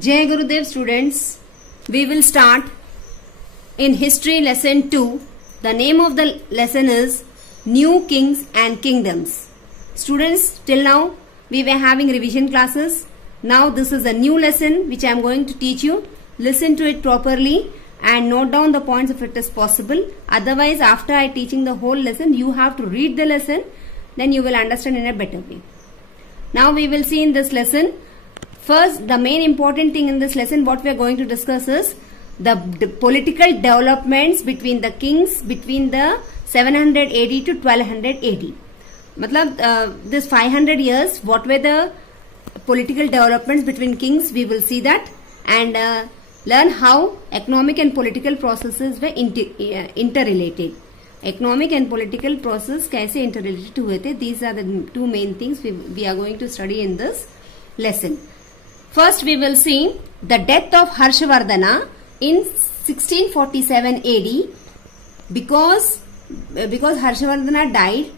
Jai Gurudev students, we will start in history lesson 2. The name of the lesson is New Kings and Kingdoms. Students, till now we were having revision classes. Now this is a new lesson which I am going to teach you. Listen to it properly and note down the points if it is possible. Otherwise, after I teaching the whole lesson, you have to read the lesson, then you will understand in a better way. Now we will see in this lesson. First, the main important thing in this lesson, what we are going to discuss is the political developments between the kings between the 700 AD to 1200 AD. Matlab, this 500 years, what were the political developments between kings, we will see that, and learn how economic and political processes were interrelated. Economic and political process कैसे interrelated हुए थे, these are the two main things we are going to study in this lesson. First, we will see the death of Harshavardhana in 1647 AD. Because Harshavardhana died,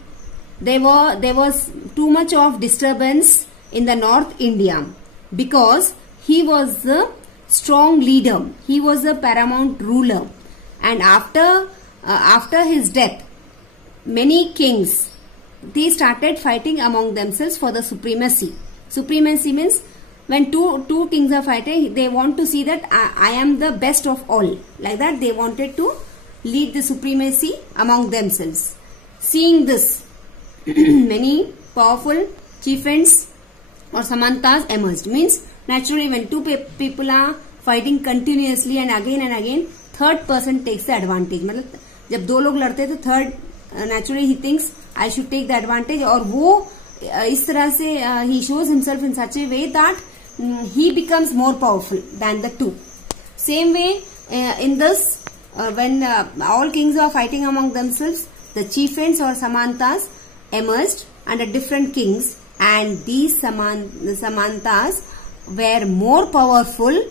there was too much of disturbance in the North India, because he was a strong leader, he was a paramount ruler, and after his death, many kings, they started fighting among themselves for the supremacy. Supremacy means when two kings are fighting, they want to see that I am the best of all. Like that, they wanted to lead the supremacy among themselves. Seeing this, many powerful chieftains or samantas emerged. Means naturally, when two people are fighting continuously and again, third person takes the advantage. मतलब जब दो लोग लड़ते हैं तो third naturally he thinks I should take the advantage, और वो इस तरह से he shows himself in such a way that he becomes more powerful than the two. Same way in this, when all kings are fighting among themselves, the chieftains or samantas emerged under different kings, and these samantas were more powerful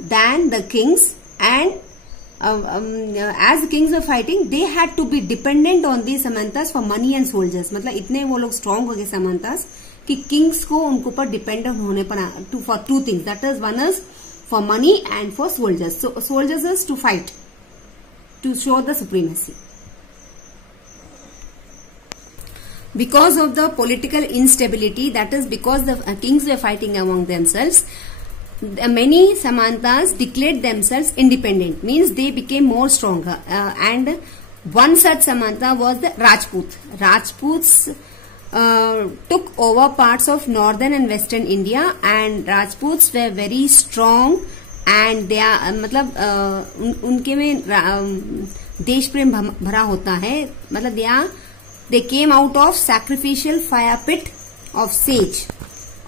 than the kings, and as the kings were fighting, they had to be dependent on these samantas for money and soldiers. मतलब इतने वो लोग strong हो गए samantas कि kings को उनको पर dependent होने पर for two things. That is, one is for money and for soldiers. So soldiers is to fight, to show the supremacy. Because of the political instability, that is because the kings were fighting among themselves, many samantas declared themselves independent, means they became more stronger, and one such samanta was the Rajput. Rajputs took over parts of northern and western India, and Rajputs were very strong, and they are मतलब उनके में देश प्रेम भरा होता है. मतलब they came out of sacrificial fire pit of sage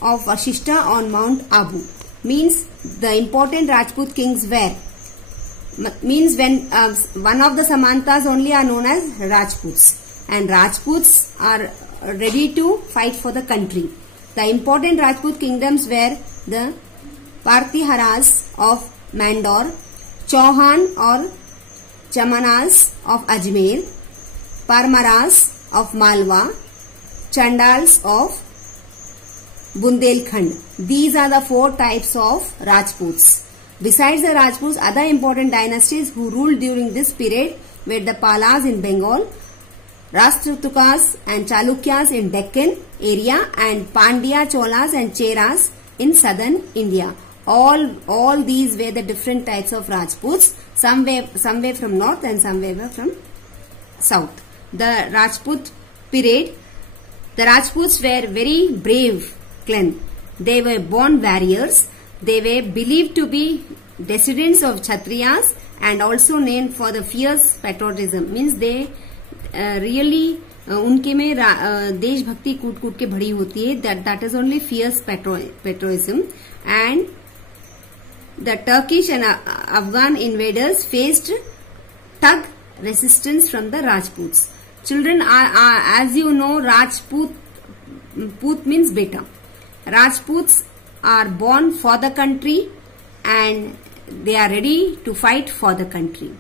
of Vashishta on Mount Abu. Means the important Rajput kings were, means when one of the samantas only are known as Rajputs, and Rajputs are ready to fight for the country. The important Rajput kingdoms were the Parthiharas of Mandor, Chauhan or Chamanas of Ajmer, Parmaras of Malwa, Chandals of Bundelkhand. These are the four types of Rajputs. Besides the Rajputs, other important dynasties who ruled during this period were the Palas in Bengal, Rashtrakutas and Chalukyas in Deccan area, and Pandya, Cholas and Cheras in southern India. All these were the different types of Rajputs. Some were from north and some were from south. The Rajput period, the Rajputs were very brave clan. They were born warriors. They were believed to be descendants of Kshatriyas and also named for the fierce patriotism. Means they really उनके में देशभक्ति कूट के भरी होती है. That is only fierce patriotism. And the Turkish and Afghan invaders faced thug resistance from the Rajputs. Children are as you know, Rajput means beta. Rajputs are born for the country and they are ready to fight for the country.